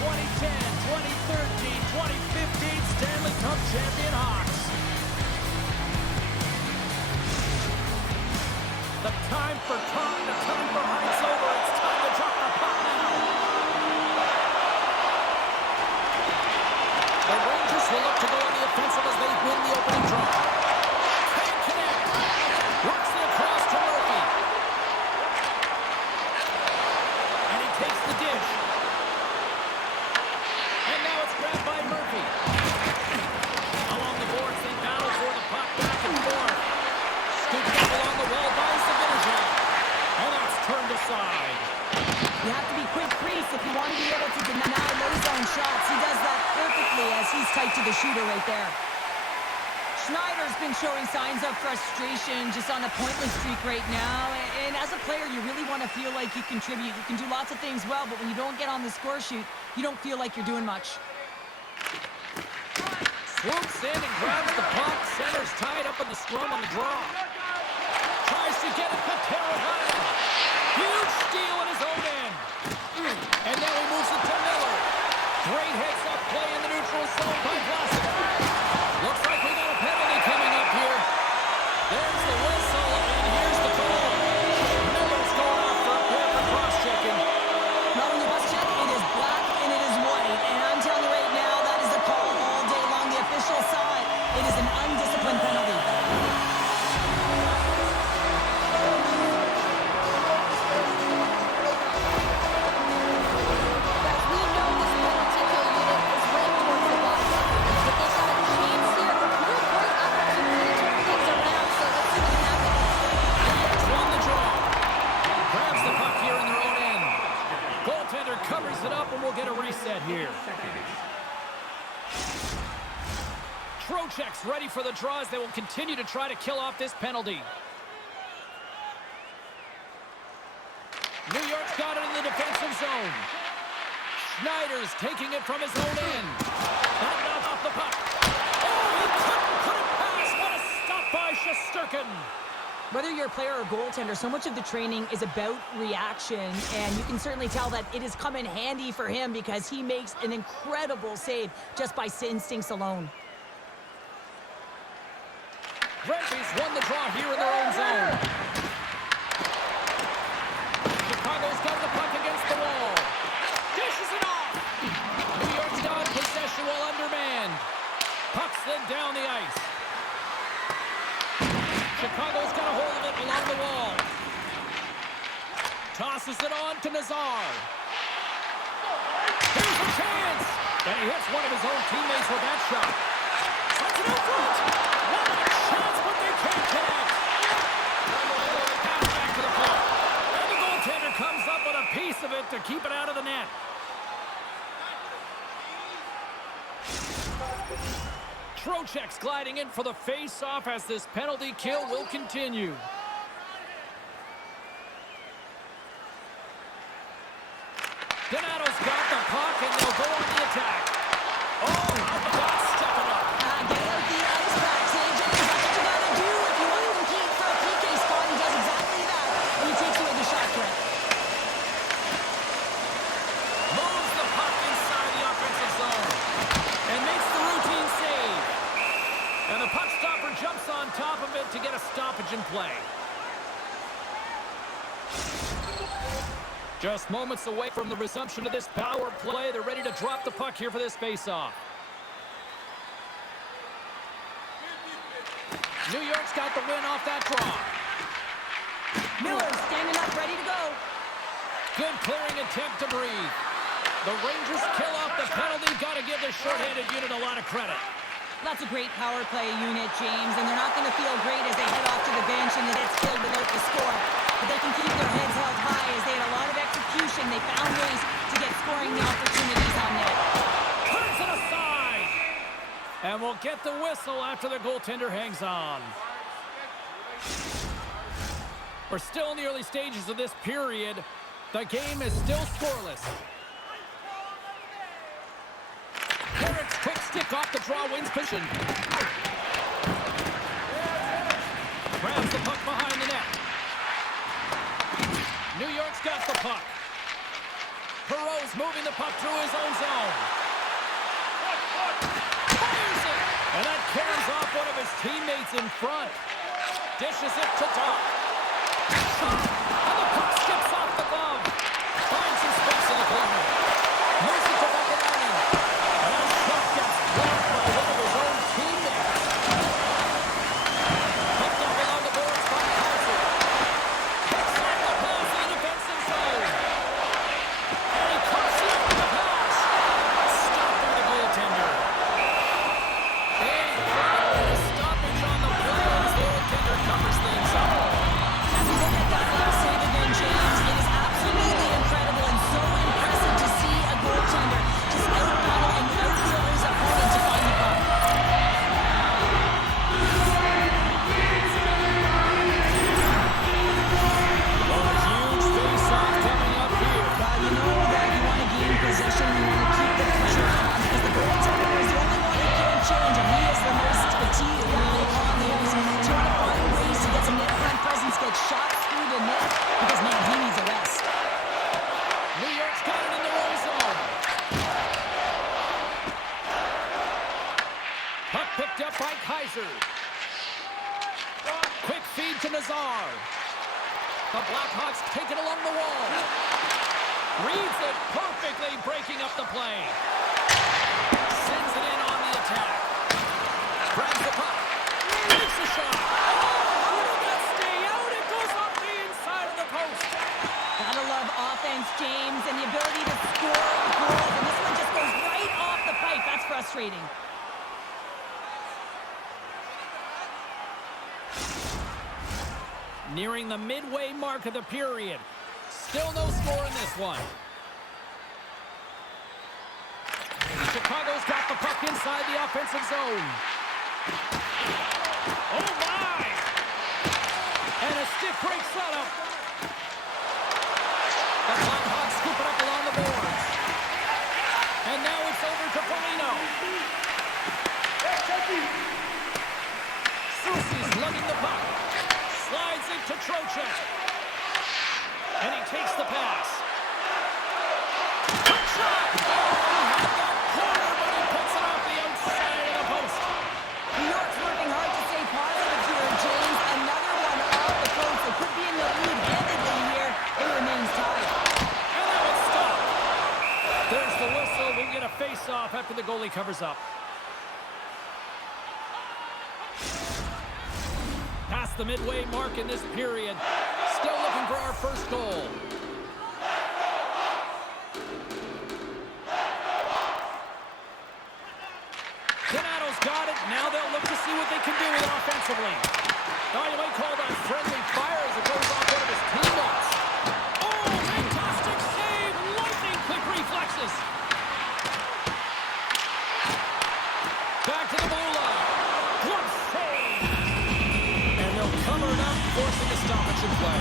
2010, 2013, 2015 Stanley Cup champion Hawks. The time for talk, the time for heights over. It's time to drop the puck now. The Rangers will look to go on the offensive as they win the opening draw. Can't connect. Works it across to Murphy. And he takes the dish. And now it's grabbed by Murphy. Along the boards, they battle for the puck back and forth. Scooped up along the wall by Zibanejad. And that's turned aside. You have to be quick crease if you want to be able to deny low zone shots. He does that perfectly as he's tight to the shooter right there. Schneider's been showing signs of frustration, just on a pointless streak right now. And as a player, you really want to feel like you contribute. You can do lots of things well, but when you don't get on the score sheet, you don't feel like you're doing much. Swoops in and grabs the puck. Center's tied up in the scrum on the draw. Tries to get it to Carolina. Huge steal in his own end. And now he moves it to Miller. Great heads-up play in the neutral zone by Vlasic. Looks like we got a penalty coming up here. There's the whistle, and here's the call. Miller's going off for a pair for cross-checking. Now when you bus check, it is black and it is white. And I'm telling you right now, that is a call all day long. The official saw it. It is an undisciplined penalty. Covers it up, and we'll get a reset here. Trocheck's ready for the draw as they will continue to try to kill off this penalty. New York's got it in the defensive zone. Schneider's taking it from his own end. That knocks off the puck. Oh, he couldn't put it past. What a stop by Shesterkin. Whether you're a player or goaltender, so much of the training is about reaction, and you can certainly tell that it has come in handy for him because he makes an incredible save just by instincts alone. Rangers won the draw here in their own zone. Chicago's got the puck against the wall. Dishes it off. New York's got possession while undermanned. Puck slid down the ice. Chicago's got a hold of it along the wall. Tosses it on to Nazar. Here's a chance. And he hits one of his own teammates with that shot. Sends it out front. What a chance, but they can't connect. Pass back to the puck. And the goaltender comes up with a piece of it to keep it out of the net. Trocheck's gliding in for the face-off as this penalty kill will continue. Donato's got the puck, and they'll go on the attack. Oh, that's stepping up. Get out the ice backstage, and that's what you gotta do if you want to compete for a PK spot. He does exactly that, and he takes away the shot threat. Moves the puck inside the offensive zone and makes the routine save. And the puck stopper jumps on top of it to get a stoppage in play. Just moments away from the resumption of this power play. They're ready to drop the puck here for this faceoff. New York's got the win off that draw. Miller standing up, ready to go. Good clearing attempt to breathe. The Rangers kill off the penalty. Got to give this shorthanded unit a lot of credit. That's a great power play unit, James, and they're not going to feel great as they head off to the bench and it's filled without the score. But they can keep their heads held high as they had a lot of execution. They found ways to get scoring opportunities on net. Turns it aside. And we'll get the whistle after the goaltender hangs on. We're still in the early stages of this period. The game is still scoreless. Herrick's quick stick off the draw wins position. Grabs the puck behind the net. New York's got the puck. Perot's moving the puck through his own zone. Fires it! And that carries off one of his teammates in front. Dishes it to top. Shot! And the puck skips off the glove. Finds some space in the corner. Moves it to Buccaroni. And that shot gets blocked by one of his own teammates. Picked up along the boards by Kaiser. Picks off the pass in the defensive zone. And he cuts it up with the pass. Stopped by the goaltender. Big stoppage on the play as the goaltender covers things up. As we look at that last save again, James, it is absolutely incredible and so impressive to see a goaltender just out-battle and out-feel his opponent to find the puck. Oh, a huge face-off coming up here. You know that you want to gain possession, you want to keep the pressure on because the goaltender is the only one that can't change, and he is the most fatigued guy on the ice. So you want to find ways to get some net front presence, get shots through the net, because, man, he needs a rest. New York's got it in the wrong zone. Puck picked up by Kaiser. Quick feed to Nazar. The Blackhawks take it along the wall. Reads it perfectly, breaking up the play. Sends it in on the attack. Grabs the puck. Takes a shot. Oh, how did that stay out? It goes off the inside of the post. Gotta love offense, James, and the ability to score goals, and this one just goes right off the pipe. That's frustrating. Nearing the midway mark of the period. Still no score in this one. Chicago's got the puck inside the offensive zone. Oh, my! And a stiff break setup. The Blackhawks scoop it up along the boards. And now it's over to Foligno. Soucy's lugging the puck. Slides it to Trocheck. And he takes the pass. Quick shot! He had that corner, but he puts it off the outside of the post. New York's working hard to stay positive here, James. Another one off the coast. They could be in the lead handedly here. It remains tied. And now it's stopped. There's the whistle. We'll get a face-off after the goalie covers up. Past the midway mark in this period. Still looking for our first goal. Donato's got it. Now they'll look to see what they can do with it offensively. Now you might call that friendly fire as it goes off one of his teammates. Oh, fantastic save! Lightning quick reflexes. Back to the blue line. What save! And they'll cover it up, forcing a stoppage in play.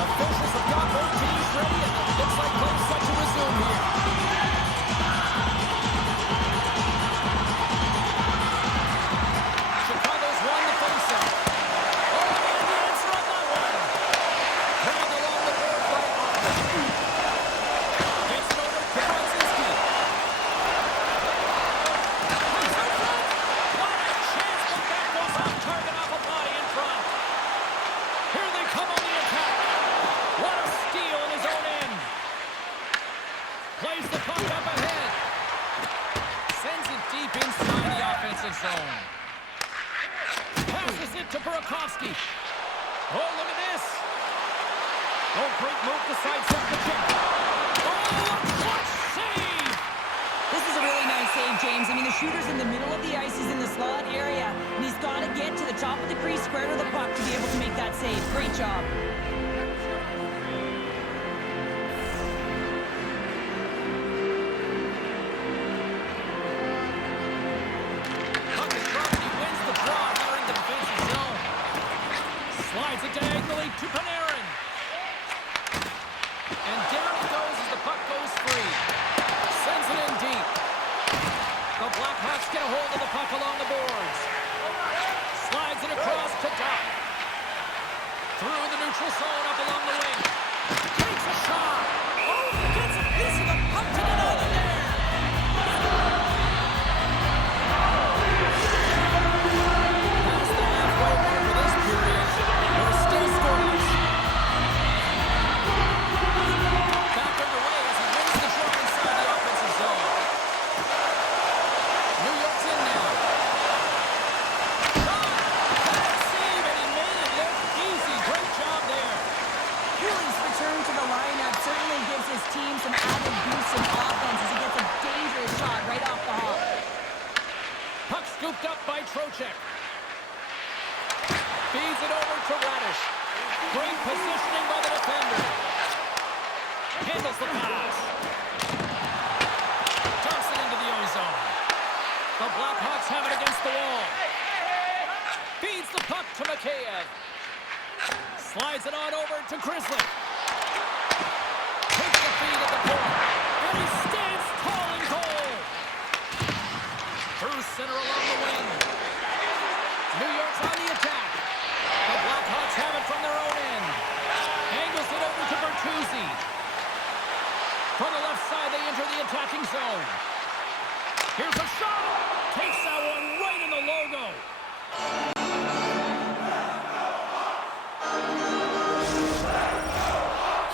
Officials have got both teams ready, and it looks like play's set to resume here. Chicago's won the faceoff. Oh, the Indians run that one. Coming along the board by Otto. Gets it over to Brzezinski. Puts it front. What a chance, but that goes off target off a body in front. Here they come on the attack. What a steal in his own end. Plays the puck up ahead. Sends it deep inside the offensive zone. Passes it to Burakovsky. Oh, look at this. Oh, great move to sidestep the check. Oh, what save! This is a really nice save, James. I mean, the shooter's in the middle of the ice. He's in the slot area, and he's got to get to the top of the crease, square to the puck to be able to make that save. Great job. Puck is dropped, and he wins the draw, entering the defensive zone. Slides it diagonally to Panarin. And down it goes as the puck goes free. Sends it in deep. The Blackhawks get a hold of the puck along the boards. Slides it across to Doc. Through the neutral zone up along the shot. Oh, gets a piece of the puck to deny them there. Past the halfway mark of this period. We're still scoreless. Back underway as he wins the draw inside the offensive zone. New York's in now. Shot! Bad save, and he made it look easy. Great job there. Healy's return to the lineup certainly gives his team some added boost in offense as he gets a dangerous shot right off the hop. Puck scooped up by Trocheck. Feeds it over to Radish. Great positioning by the defender. Handles the pass. Toss it into the O-zone. The Blackhawks have it against the wall. Feeds the puck to Mikheyev. Slides it on over to Grizzly. Takes the feed at the point. And he stands tall and cold. Through center along the wing. New York's on the attack. The Blackhawks have it from their own end. Angles it over to Bertuzzi. From the left side, they enter the attacking zone. Here's a shot. Takes that one right in the logo.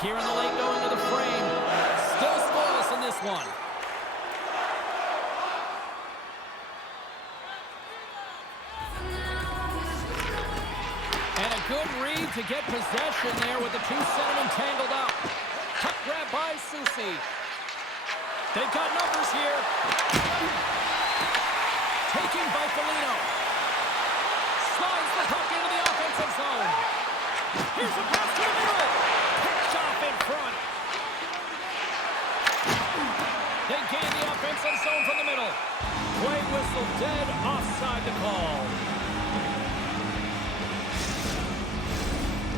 Here in the late going to the frame. Still scoreless in this one. And a good read to get possession there with the two centermen tangled up. Puck grab by Susi. They've got numbers here. Taking by Foligno. Slides the puck into the offensive zone. Here's a pass to the middle. Picked off in front. They gain the offensive zone from the middle. Play whistle dead offside the call.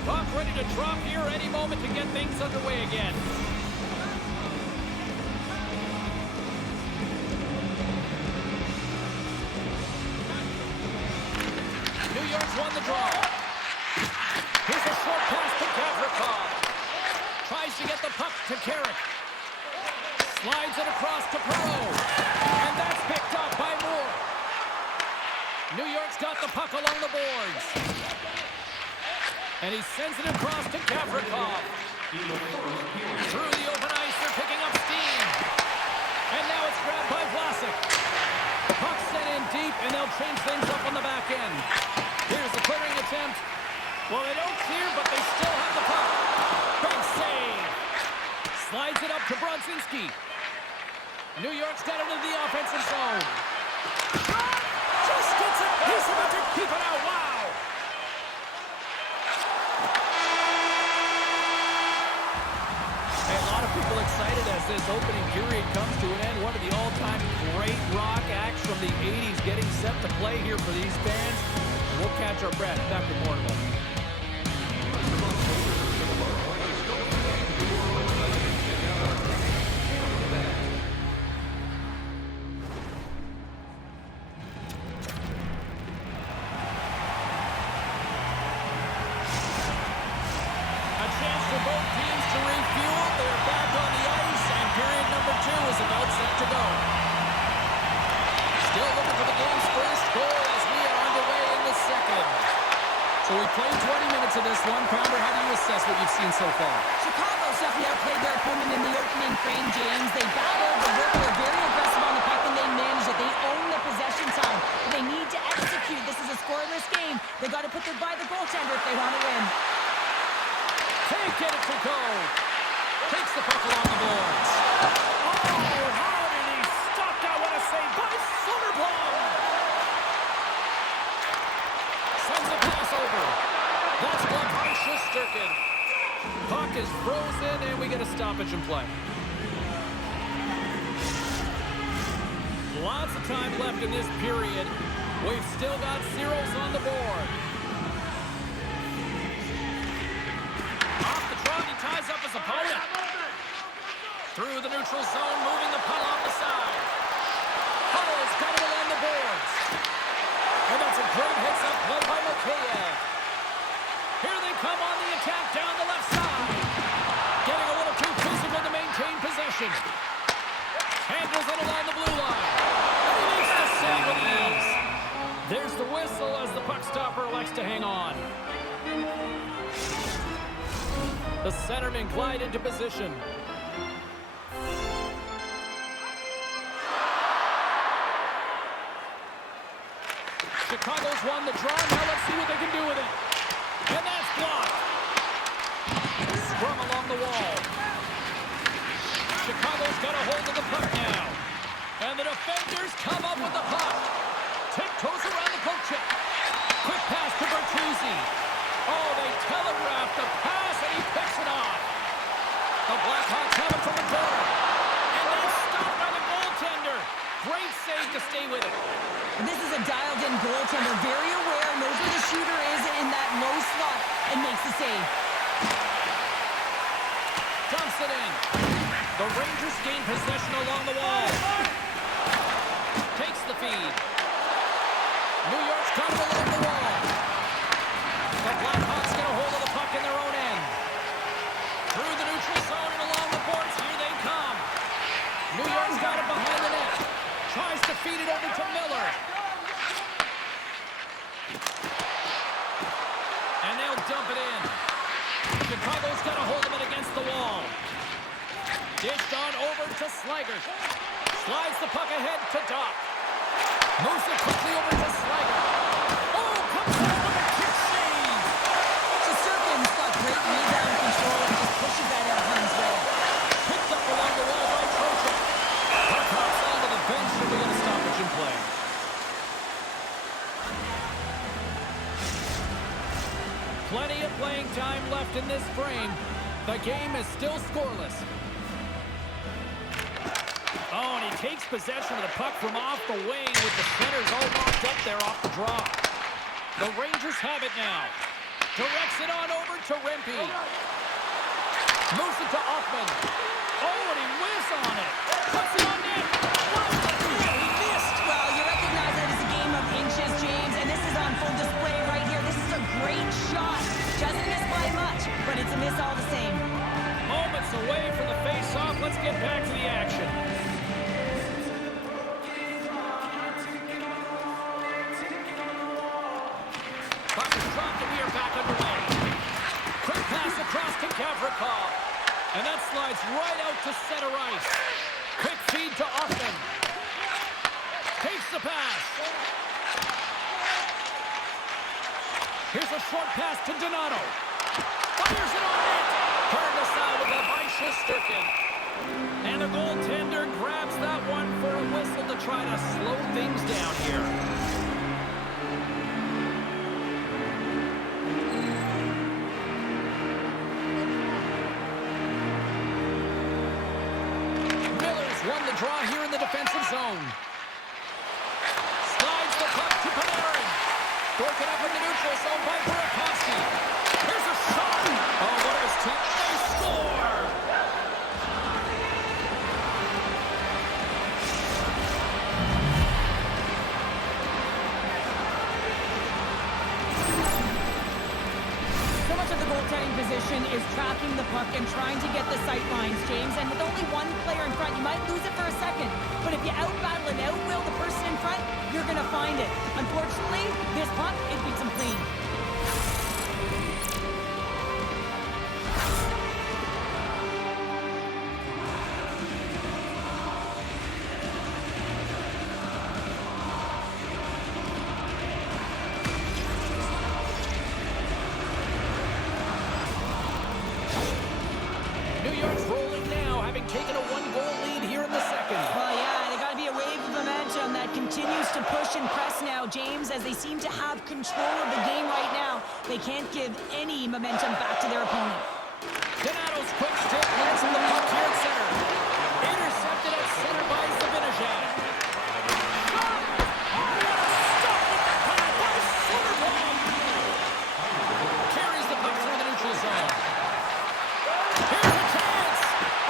Puck ready to drop here any moment to get things underway again. New York's won the draw. Here's a short pass to Gavrikov. Tries to get the puck to Carrick. Slides it across to Perreault. And that's picked up by Moore. New York's got the puck along the boards. And he sends it across to Gavrikov. Through the open ice, they're picking up steam. And now it's grabbed by Vlasic. Puck sent in deep, and they'll change things up on the back end. Here's the clearing attempt. Well, they don't clear, but they still have the puck. Big save. Slides it up to Brodzinski. New York's got it into the offensive zone. Just gets a piece of it to keep it out. Wow. A lot of people excited as this opening period comes to an end. One of the all-time great rock acts from the 80s getting set to play here for these fans. We'll catch our breath. Back to more in a moment. Both teams to refuel. They're back on the ice, and period number 2 is about set to go. Still looking for the game's first goal as we are underway in the second. So we played 20 minutes of this one. Pounder, how do you assess what you've seen so far? Chicago's definitely outplayed their opponent in the opening frame, James. They battled, they worked, they're very aggressive on the puck, and they managed it. They own the possession time, but they need to execute. This is a scoreless game. They got to put their by the goaltender if they want to win. Can't get it to go. Takes the puck along the boards. Oh, how did he stop that? What a save by Soderblom. Sends a pass over. That's blocked by Shesterkin. Puck is frozen, and we get a stoppage in play. Lots of time left in this period. We've still got zeros on the board. Ties up his opponent. Through the neutral zone, moving the puck off the side. Huddle's got it along the boards. And that's a great hits-up play by Mikheyev. Here they come on the attack down the left side. Getting a little too possession. Handles it along the blue line. And he makes the save with ease. There's the whistle as the puck stopper elects to hang on. The centerman glide into position. Chicago's won the draw. Now let's see what they can do with it. And that's blocked. Scrum along the wall. Chicago's got a hold of the puck now. And the defenders come up with the puck. Tiptoes around the poke check. Quick pass to Bertuzzi. Oh, they telegraphed the pass, and he picks it off. The Blackhawks have it from the corner. And then stopped by the goaltender. Great save to stay with it. This is a dialed-in goaltender, very aware, knows where the shooter is in that low slot, and makes the save. Dumps it in. The Rangers gain possession along the wall. Takes the feed. New York's got it along the wall. The Blackhawks get a hold of the puck in their own end. Through the neutral zone and along the boards. Here they come. New York's got it behind the net. Tries to feed it over to Miller. And they'll dump it in. Chicago's got a hold of it against the wall. Dished on over to Slager. Slides the puck ahead to Doc. Moves it quickly over to Slager. Oh, comes out with a kick save. Shesterkin's got great rebound control and just pushes that out Hunt's way. Picked up along the wall by Trocheck. Blackhawks onto the bench and we get a stoppage in play. Plenty of playing time left in this frame. The game is still scoreless. Oh, and he takes possession of the puck from off the wing with the centers all locked up there off the draw. The Rangers have it now. Directs it on over to Rempe. Moves it to Offman. Oh, and he whiffs on it. Puts it on net. He missed. Well, you recognize that it's a game of inches, James, and this is on full display right here. This is a great shot. Doesn't miss by much, but it's a miss all the same. Moments away from the face-off. Let's get back to the action. Puck is dropped and we are back underway. Quick pass across to Gavrikov. And that slides right out to center ice. Quick feed to Offman. Takes the pass. Here's a short pass to Donato. Fires it on net. Turned aside with a by Shesterkin. And the goaltender grabs that one for a whistle to try to slow things down here. Miller's won the draw here in the defensive zone. Slides the puck to Panarin. Broken up in the neutral zone by Burakovsky. Here's a shot. Oh, what is team? They score! So much of the goaltending position is tracking the puck and trying to get the sight lines, James. And with only one player in front, you might lose it for a second. But if you out-battle and out-will the person in front, you're going to find it. Unfortunately, this puck, it beats him clean. New York's rolling now, having taken a one-goal lead here in the second. Well, yeah, they got to be a wave of momentum that continues to push and press now, James, as they seem to have control of the game right now. They can't give any momentum back to their opponent. Donato's quick stick lands in the puck here at center. Intercepted at center by Zibanejad. Shot! Stop with the pad by Soderblom. Carries the puck through the neutral zone. Here's a chance!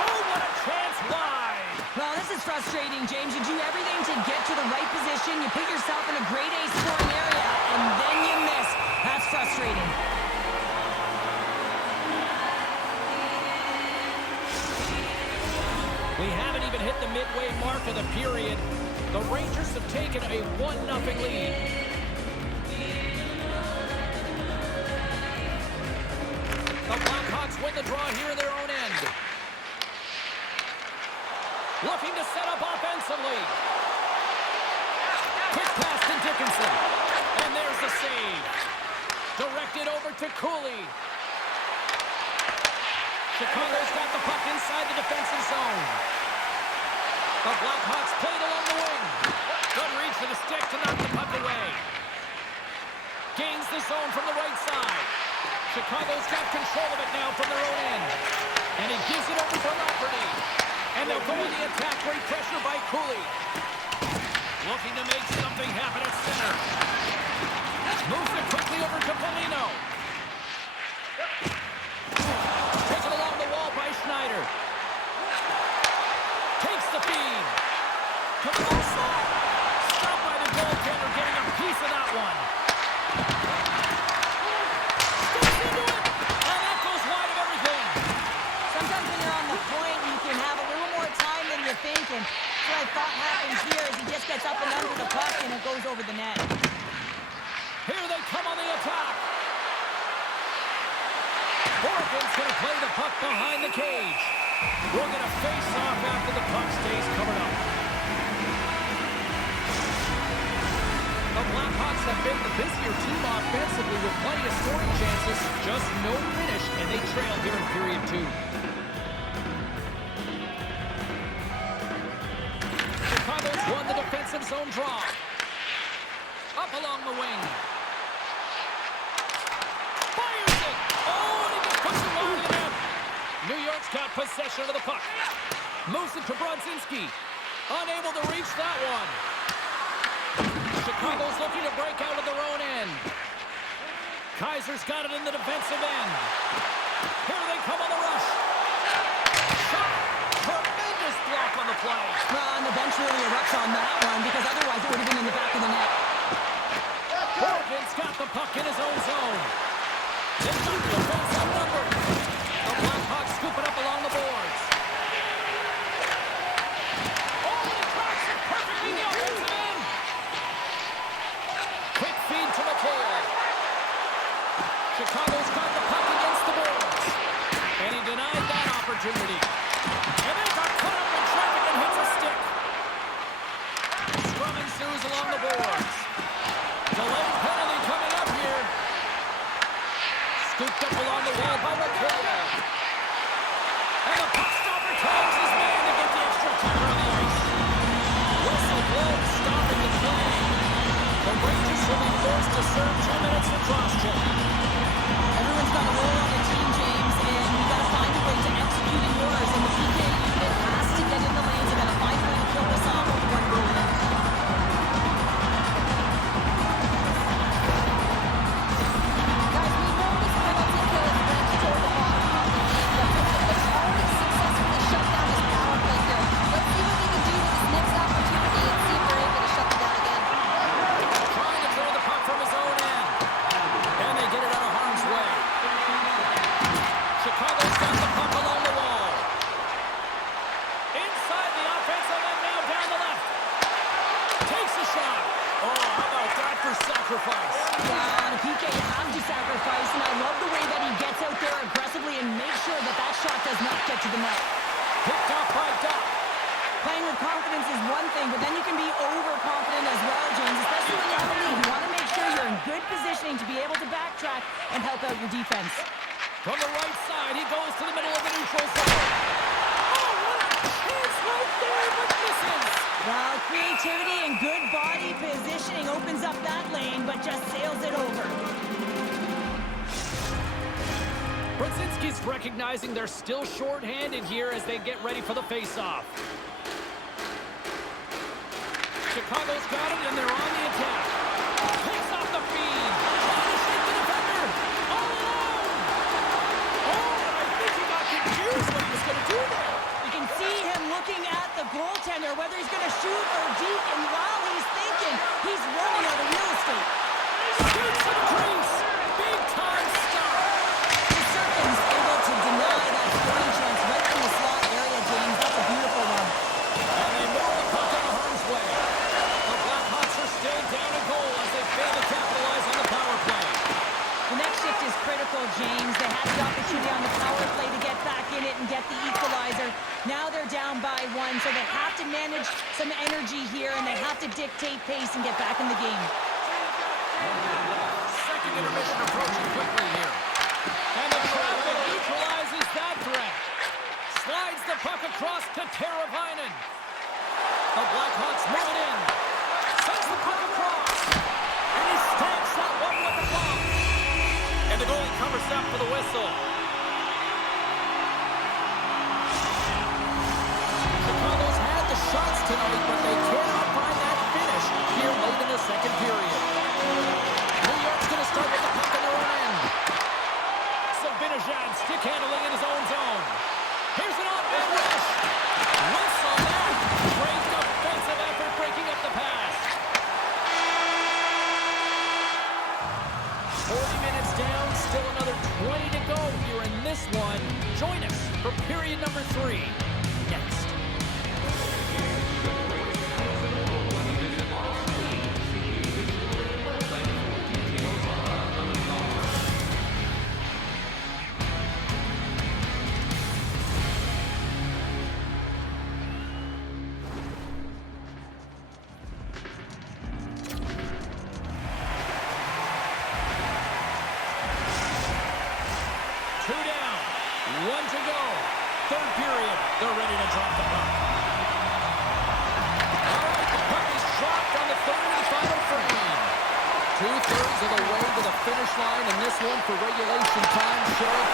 Oh, what a chance wide! Well, this is frustrating, James. You do everything to get to the right position. You put yourself in a grade A scoring area, and then you miss. That's frustrating. We even hit the midway mark of the period. The Rangers have taken a 1-0 lead. The Blackhawks win the draw here in their own end. Looking to set up offensively. Quick pass to Dickinson. And there's the save. Directed over to Cooley. Chicago's got the puck inside the defensive zone. The Blackhawks played along the wing. Good reach for the stick to knock the puck away. Gains the zone from the right side. Chicago's got control of it now from their own end. And he gives it over to Lafferty. And they'll go in the attack. Great pressure by Cooley. Looking to make something happen at center. Moves it quickly over to Polino. Taken along the wall by Schneider. Takes the feed. To the low side. Stopped by the goaltender, getting a piece of that one. Steps into it. And that goes wide of everything. Sometimes when you're on the point, you can have a little more time than you're thinking. What I thought happens here is he just gets up and under the puck and it goes over the net. Here they come on the attack. Oregon's going to play the puck behind the cage. We're going to face off after the puck stays covered up. The Blackhawks have been the busier team offensively with plenty of scoring chances. Just no finish, and they trail here in period 2. Chicago's won the defensive zone draw. Up along the wing. Fires it! Oh, and he just puts it wide of the net. New York's got possession of the puck. Moves it to Brodzinski. Unable to reach that one. Chicago's looking to break out of their own end. Kaiser's got it in the defensive end. Here they come on the rush. Shot! Tremendous block on the play. Well, and the bench really erupts on that one because otherwise it would have been in the back of the net. Oregon's got the puck in his own zone. They've got the offense outnumbered. The Blackhawks scoop it up along the boards. Oh, and he cracks it perfectly in the offensive end. Quick feed to McHale. Chicago's got the puck against the boards. And he denied that opportunity. And they got cut up in traffic and hits a stick. Scrum ensues along the boards. Delayed penalty coming up here. Scooped up along the wall by McHale. And the puck stopper tags his man to get the extra time on the ice. Whistle blows, stopping the play. The Rangers will be forced to serve 2 minutes for cross-check. Everyone's got a role on the team, James, and you've got to find a way to execute in yours. And the PK unit has to get in the lanes. They've got to find a way to kill this off with one goal in. Guys, we know this penalty kill is ranked toward the bottom of the league, but it's already successfully shut down this power play kill. Let's see what they can do with this next opportunity and see if they're able to shut them down again. Trying to clear the puck from his own end. And they get it out of harm's way. Chicago's got the puck along the wall. Inside the offensive end now down the left. Takes a shot. Oh, how about that for sacrifice? Yeah, on a PK, you have to sacrifice, and I love the way that he gets out there aggressively and makes sure that that shot does not get to the net. Picked off by Duck. Playing with confidence is one thing, but then you can be overconfident as well, James, especially when you have a lead. You want to make sure you're in good positioning to be able to backtrack and help out your defense. From the right side, he goes to the middle of the neutral zone. Oh, what a chance right there, but misses. Well, creativity and good body positioning opens up that lane, but just sails it over. Brodzinski's recognizing they're still short-handed here as they get ready for the face-off. Chicago's got it, and they're on the attack. Takes off the feed. Trying to shake the defender. All alone. Oh, I think he got confused what he was going to do there. You can see him looking at the goaltender, whether he's going to shoot or deep, and while he's thinking, he's running out of real estate. Shoots and crease. Big-time stop. The Serpents able to deny that scoring chance right from the slot area, James. That's a beautiful one. shift is critical, James. They had the opportunity on the power play to get back in it and get the equalizer. Now they're down by 1, so they have to manage some energy here, and they have to dictate pace and get back in the game. Second intermission approaching quickly here. And the traffic equalizes that threat. Slides the puck across to Teravainen. The Blackhawks move it in. Sends the puck across. And he stamps that one with the block. And the goalie covers up for the whistle. Chicago's had the shots tonight, but they cannot find that finish here late in the second period. New York's going to start with the puck in their own end. Zibanejad stick handling in his own zone. Here's an off-man rush. Whistle that. Great defensive effort breaking up the pass. 40 minutes down, still another 20 to go here in this one. Join us for period number 3 next. One to go. Third period. They're ready to drop the puck. All right, the puck is dropped on the third and final frame. 2/3 of the way to the finish line in this one for regulation time. Sheriff,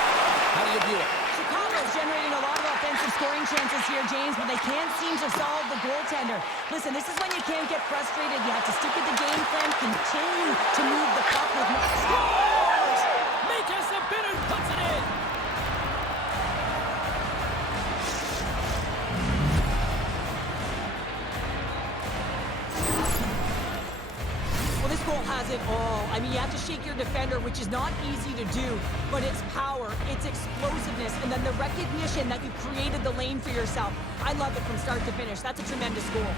how do you view it? Chicago's generating a lot of offensive scoring chances here, James, but they can't seem to solve the goaltender. Listen, this is when you can't get frustrated. You have to stick with the game plan, continue to move the puck with more. Scores! Mika Zibanejad puts it in. This goal has it all. I mean, you have to shake your defender, which is not easy to do, but it's power, it's explosiveness, and then the recognition that you created the lane for yourself. I love it from start to finish. That's a tremendous goal.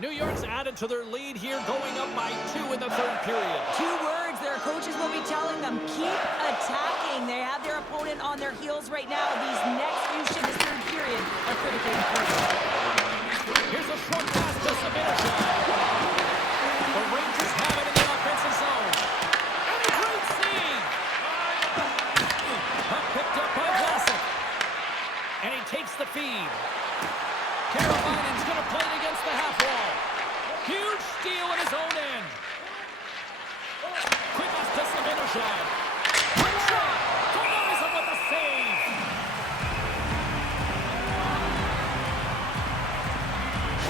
New York's added to their lead here, going up by 2 in the third period. 2 words their coaches will be telling them: keep attacking. They have their opponent on their heels right now. These next few shifts this third period are critically important. Here's a short pass to Zibanejad. The Rangers have it in the offensive zone. And a great save. Puck picked up by Vlasic. And he takes the feed. Teravainen's going to play it against the half wall. Huge steal in his own end. Quick pass to Zibanejad. Quick shot. Teravainen with the save.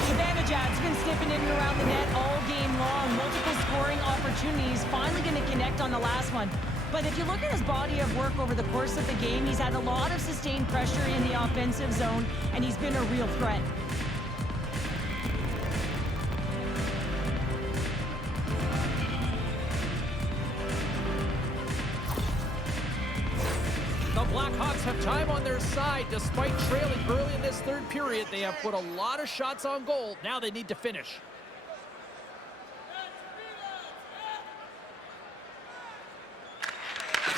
Zibanejad's been sniffing in and around the net all game long. Multiple scoring opportunities. Finally going to connect on the last one. But if you look at his body of work over the course of the game, he's had a lot of sustained pressure in the offensive zone, and he's been a real threat. The Blackhawks have time on their side. Despite trailing early in this third period, they have put a lot of shots on goal. Now they need to finish.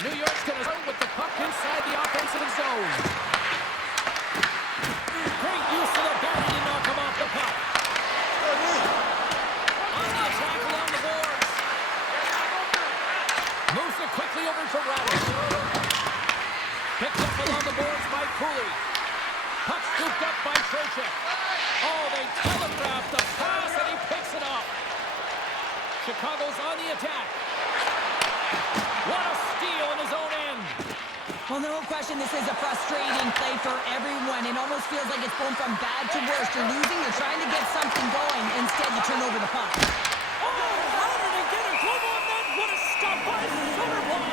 New York's going to start with the puck inside the offensive zone. Great use of the body to knock him off the puck. On the attack along the boards. Moves it quickly over to Radis. Picked up along the boards by Cooley. Puck scooped up by Trocheck. Oh, they telegraphed the pass, and he picks it up. Chicago's on the attack. What a steal in his own end. Well, no question, this is a frustrating play for everyone. It almost feels like it's going from bad to worse. You're losing, you're trying to get something going. Instead, you turn over the puck. Oh, how did he get a glove on that? What a stop by Soderblom.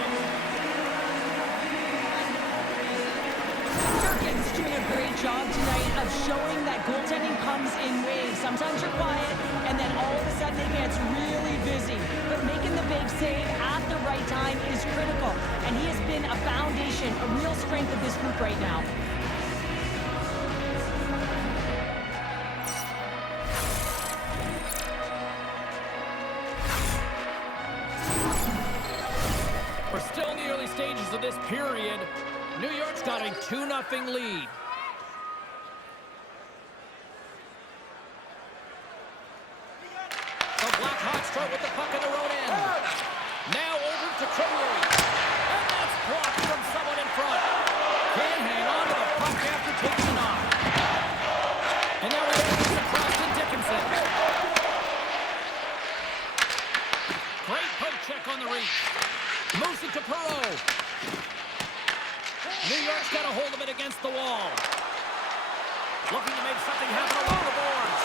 Durkin He's doing a great job tonight of showing that goaltending comes in waves. Sometimes you're quiet, and then all of a sudden it gets really busy. But making the big save at the right time is critical, and he has been a foundation, a real strength of this group right now. We're still in the early stages of this period. New York's got a 2-0 lead. The Blackhawks start with the puck in their own end. Now over to Courier. And that's blocked from someone in front. Can't hang on to the puck after taking it off. And now we have this across to Dickinson. Great poke check on the reach. Moves it to Perreault. New York's got a hold of it against the wall. Looking to make something happen along the boards.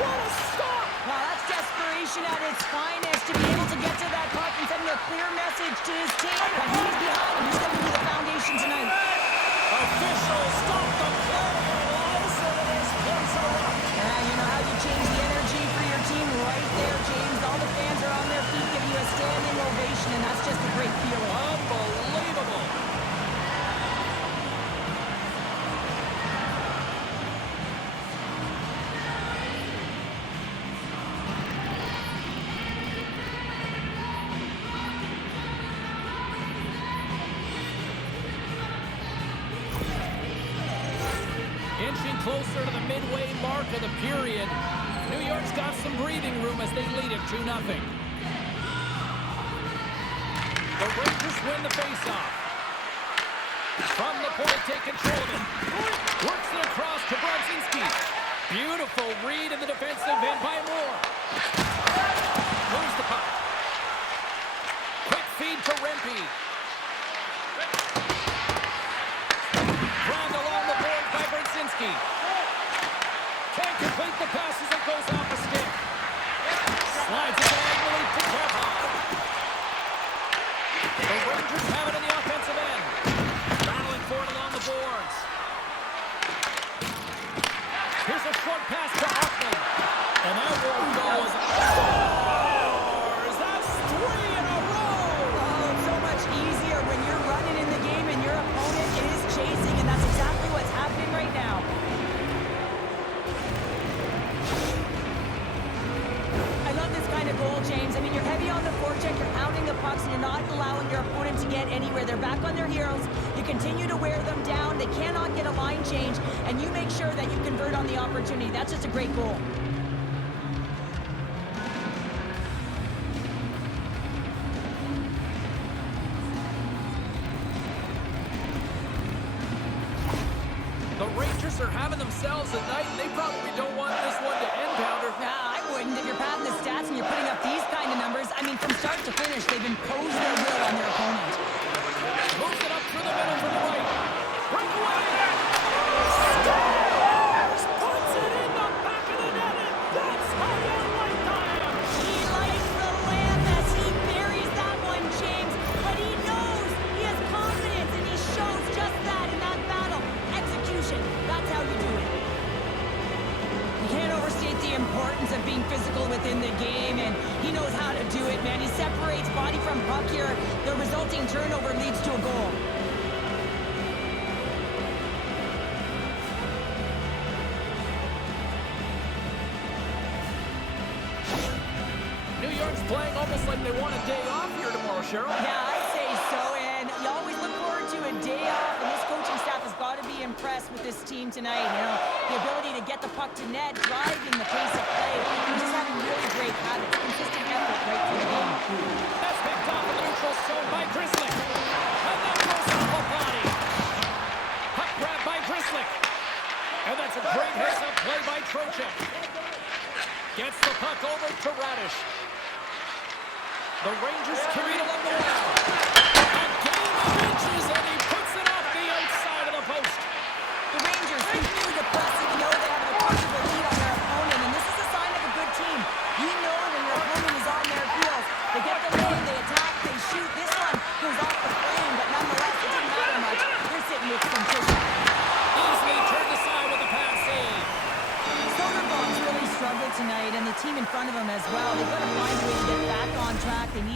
What a stop! Wow, that's desperation at its finest to be able to get to that puck and send a clear message to his team. But he's behind him. He's going to be the foundation tonight. Officials stop the play. Listen to this place erupt. Yeah, you know how you change the energy for your team right there, James. All the fans are on their feet, giving you a standing ovation, and that's just a great feeling. Unbelievable. Inching closer to the midway mark of the period. New York's got some breathing room as they lead it 2-0. The Rangers win the faceoff. From the point, take control of it. Works it across to Brodzinski. Beautiful read in the defensive end by Moore. Moves the puck. Quick feed to Rempe. Round along the board by Brodzinski. Can't complete the pass as it goes off a stick. Slides it diagonally to Kevin. The Rangers have it in the offensive end. Battling for it along the boards. Here's a short pass to Hoffman. And that one goes. Scores! That's 3 in a row! Oh, it's so much easier when you're running in the game and your opponent is chasing, and that's exactly what's happening right now. I love this kind of goal, James. I mean, you're heavy on the forecheck, you're pounding the pucks, and you're not allowing your opponent to get anywhere. They're back on their heels. You continue to wear them down. They cannot get a line change, and you make sure that you convert on the opportunity. That's just a great goal. The Rangers are having themselves a night, and they probably don't want this one to end, Pounder. Nah, I wouldn't. If you're padding the stats and you're putting up these kind of numbers, I mean, from start to finish, they've imposed their will on their opponent. Moves it up through the middle for the right. Breakaway! Puts it in the back of the net, and that's how you like that! He likes the lamb as he buries that one, James. But he knows he has confidence, and he shows just that in that battle. Execution. That's how you do it. You can't overstate the importance of being physical within the game, and he knows how to do it, man. He separates body from puck here. The resulting turnover leads to a goal. New York's playing almost like they want a day off here tomorrow, Cheryl. Yeah, I'd say so, and you always look forward to a day off, and this coaching staff has got to be impressed with this team tonight. You know, the ability to get the puck to net, driving the pace of play, and just having really great habits, consistent effort right through the game. That's picked off in the neutral zone by Grisslick. And that goes off a body. Puck grab by Grisslick. And that's a great heads-up play by Trocheck. Gets the puck over to Radish. The Rangers carry it along the wall. A game of inches, and he puts it off the outside of the post. The Rangers continue to press and know they have a comfortable lead on their opponent, and this is a sign of a good team. You know when your opponent is on their heels. They get the lane, they attack, they shoot. This one goes off the frame, but nonetheless, it didn't matter much. They're sitting with some cushion.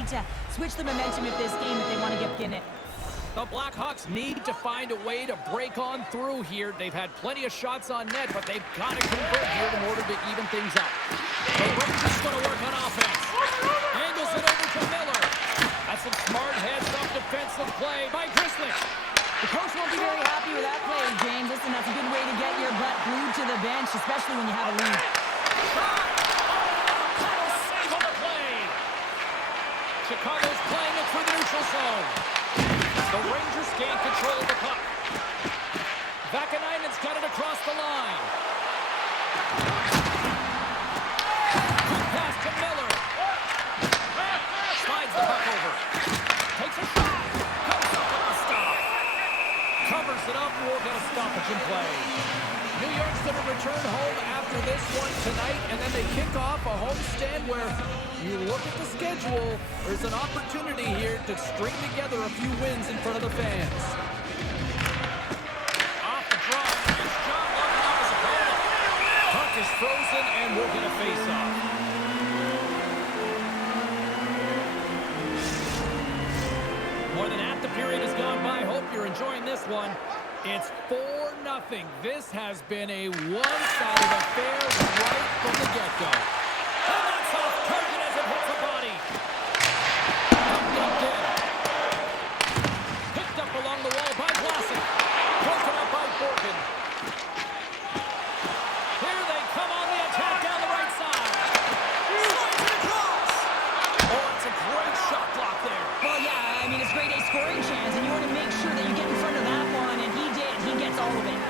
need to switch the momentum of this game if they want to get in it. The Blackhawks need to find a way to break on through here. They've had plenty of shots on net, but they've got to convert here in order to even things up. The Rangers going to work on offense. Angles it over to Miller. That's some smart heads-up defensive play by Grizzly. The coach won't be very happy with that play, James. Listen, that's a good way to get your butt glued to the bench, especially when you have a lead. Shot! Oh, save on the play. Chicago's playing it through the neutral zone. The Rangers gain control of the puck. Vakanainen's got it across the line. Quick pass to Miller. Slides the puck over. Takes a shot. Comes up with a stop. Covers it up. We'll get a stoppage in play. New York's going to return home after this one tonight, and then they kick off a homestand where you look at the schedule, there's an opportunity here to string together a few wins in front of the fans. Off the draw, it's John looking off his opponent. Puck is frozen, and we'll get a face-off. More than half the period has gone by. Hope you're enjoying this one. It's 4-0. This has been a one-sided affair right from the get-go. And that's off target as it hits the body. Dumped in. Picked up along the wall by Vlasic. Broken up by Borkin. Here they come on the attack down the right side. Slides it across. Oh, it's a great shot block there. Well, yeah, I mean, it's grade A scoring chance, and you want to make sure that you get in front of that one, and he did. He gets all of it.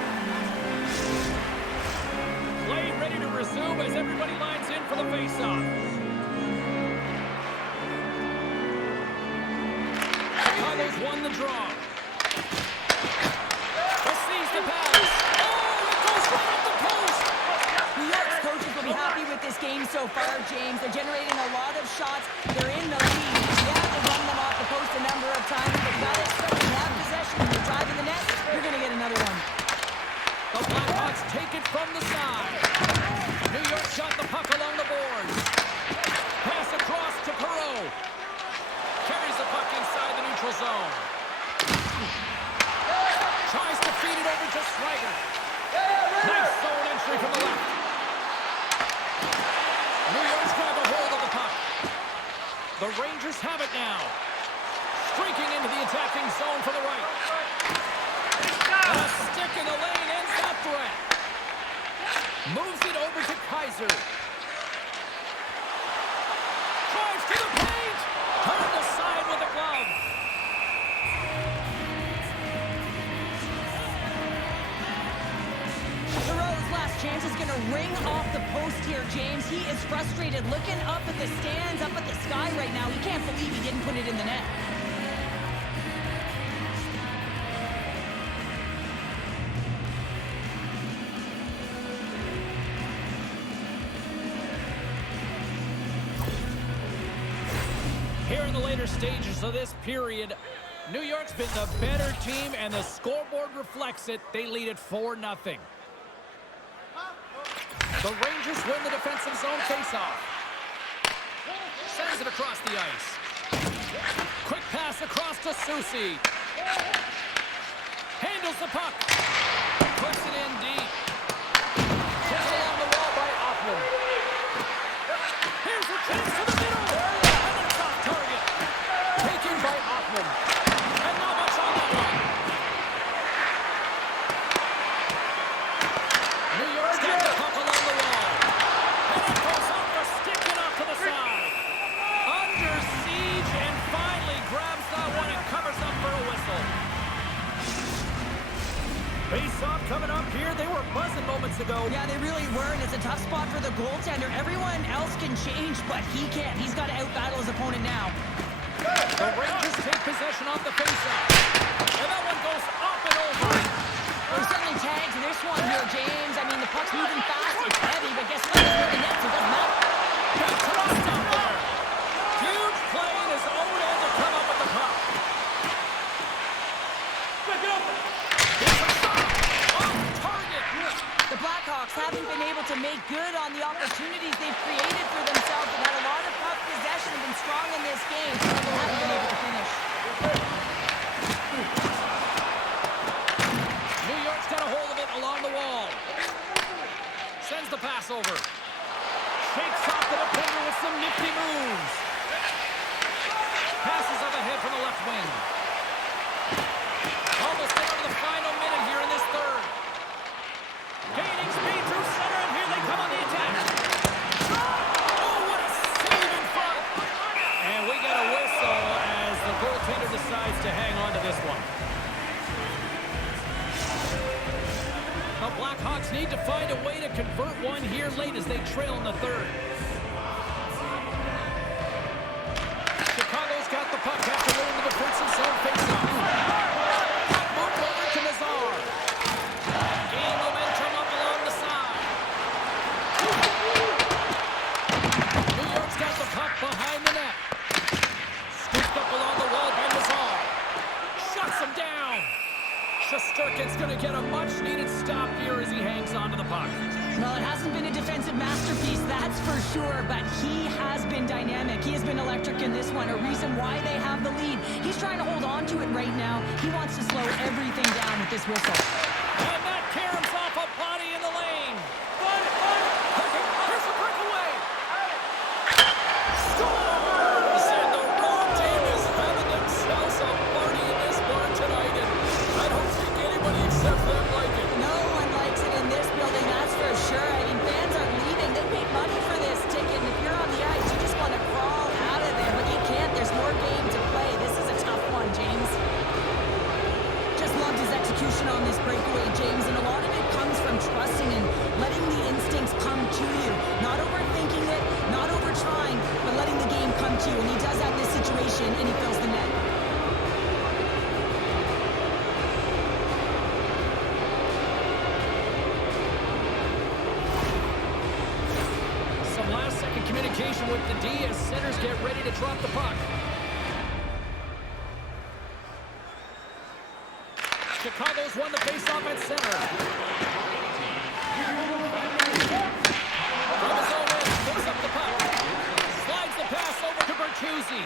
Play ready to resume as everybody lines in for the face-off. Chicago's won the draw. Receives the pass. Oh, it goes right up the post. New York's coaches will be happy with this game so far, James. They're generating a lot of shots. They're in the lead. You have to run them off the post a number of times, but you got to expect when you have possession and you're driving the net, you're going to get another one. The Blackhawks take it from the side. New York shot the puck along the boards. Pass across to Perreault. Carries the puck inside the neutral zone. Tries to feed it over to Slider. Nice zone entry from the left. New York's grab a hold of the puck. The Rangers have it now. Streaking into the attacking zone for the right. And a stick in the lane ends that threat. Moves it over to Kaiser. Drives to the paint. Turned aside with a glove. Perreault's last chance is going to ring off the post here, James. He is frustrated, looking up at the stands, up at the sky right now. He can't believe he didn't put it in the net. Here in the later stages of this period, New York's been the better team, and the scoreboard reflects it. They lead it 4-0. The Rangers win the defensive zone faceoff. Sends it across the ice. Quick pass across to Soucy. Handles the puck. Puts it in deep. Tipped along the wall by Offman. Here's a chance to the middle. And it's off target. Taken by Offman. And not much on that one. New York's got the puck along the wall. And it goes off the stick and off to the side. Under siege, and finally grabs that one and covers up for a whistle. Face-off coming up here. They were buzzing moments ago. Yeah, they really were, and it's a tough spot for the goaltender. Everyone else can change, but he can't. He's got to out-battle his opponent now. The Rangers take possession off the face-off. And that one goes up and over. There's certainly tags in this one here, James. I mean, the puck's moving fast. It's heavy, but guess what? It's near the net, so it doesn't matter. Got tossed up there. Huge play in his own end to come up with the puck. It's a shot off target. The Blackhawks haven't been been able to make good on the opportunities they've created for themselves. They've had a lot of puck possession and been strong in this game. They haven't been able to finish. New York's got a hold of it along the wall. Sends the pass over. Shakes off the defender with some nifty moves. Passes up ahead from the left wing. Almost down to the final minute here in this third. Gaining speed through center, and here they come on the attack. Oh, what a save in front. And we get a whistle as the goaltender decides to hang on to this one. The Blackhawks need to find a way to convert one here late as they trail in the third. Chicago's got the puck after winning the defensive zone faceoff. Moved over to Nazar. Gain momentum up along the side. New York's got the puck behind the net. Scooped up along the wall by Nazar. Shuts him down. Shesterkin's going to get a much-needed stop here as he hangs onto the puck. Well, it hasn't been a defensive masterpiece, that's for sure, but he has been dynamic. He has been electric in this one, a reason why they have the lead. He's trying to hold on to it right now. He wants to slow everything down with this whistle. And that caroms off a body in the lane. Here's the breakaway. Scores! And the road team is having themselves a party in this bar tonight. And I don't think anybody except them like it. No one likes it in this building, that's for sure. I mean, fans are leaving. They paid money for this ticket, and if you're on the ice, you just want to crawl out of there, but you can't. There's more game to play. This is a tough one, James. Just loved his execution on this breakaway, James, and a lot of it comes from trusting and letting the instincts come to you. Not overthinking it, not over-trying, but letting the game come to you, and he does that in this situation, and he fills the net. Some last-second communication with the D as centers get ready to drop the puck. Chicago's won the faceoff at center. From his own end, picks up the puck. Slides the pass over to Bertuzzi.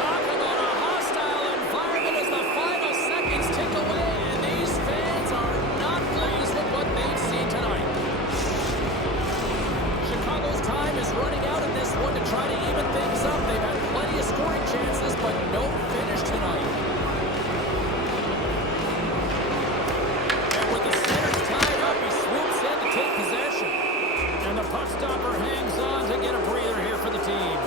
Talking about a hostile environment as the final seconds tick away, and these fans are not pleased with what they've seen tonight. Chicago's time is running out in this one to try to even things up. They've had plenty of scoring chances, but no finish tonight. And with the center tied up, he swoops in to take possession. And the puck stopper hangs on to get a breather here for the team.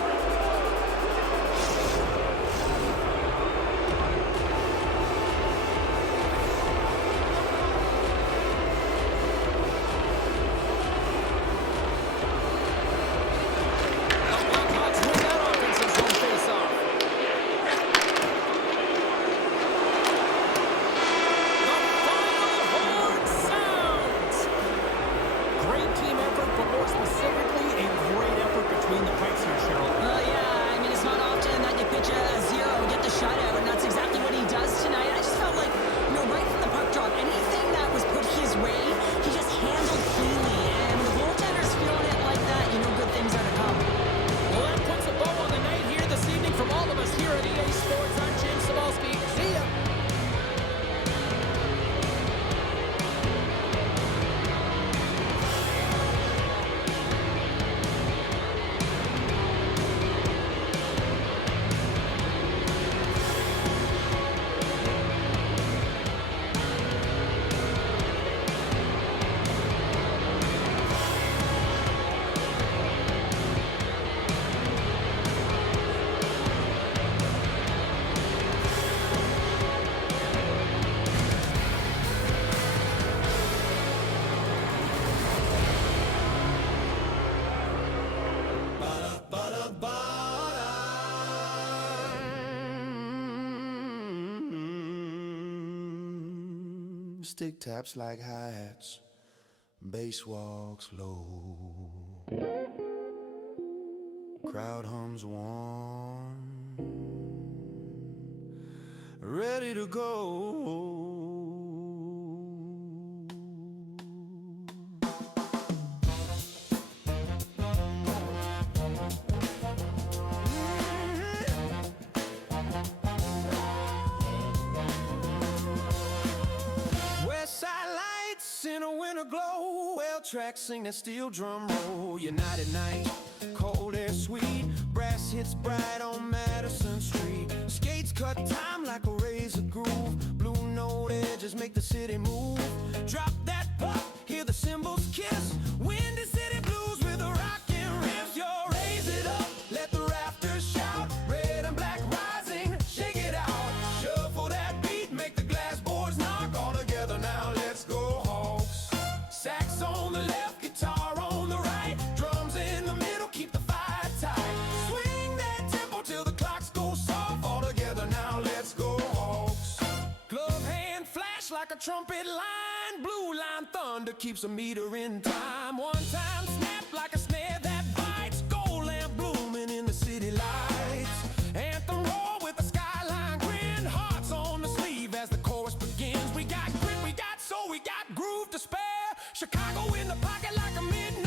Stick taps like hi-hats, bass walks low, crowd hums warm, ready to go. In a winter glow, well tracks sing that steel drum roll. United night, cold air sweet, brass hits bright on Madison Street. Skates cut time like a razor groove, blue note edges make the city move. Drop that puck, hear the cymbals kiss, Windy City blues with a rockin' riff. Yo, raise it up, let the rafters shout, red and black rising, shake it out. Shuffle that beat, make the glass boards knock. All together now, let's go. Sax on the left, guitar on the right, drums in the middle, keep the fire tight. Swing that tempo till the clocks go soft. All together now, let's go Hawks. Glove hand flash like a trumpet line, blue line thunder keeps a meter in time. One time snap like a snare that bites, gold lamp blooming in the city lights. Anthem roar with a skyline grin, hearts on the sleeve as the chorus begins. We got grit, we got soul, we got groove to spare. Chicago in the pocket like a midnight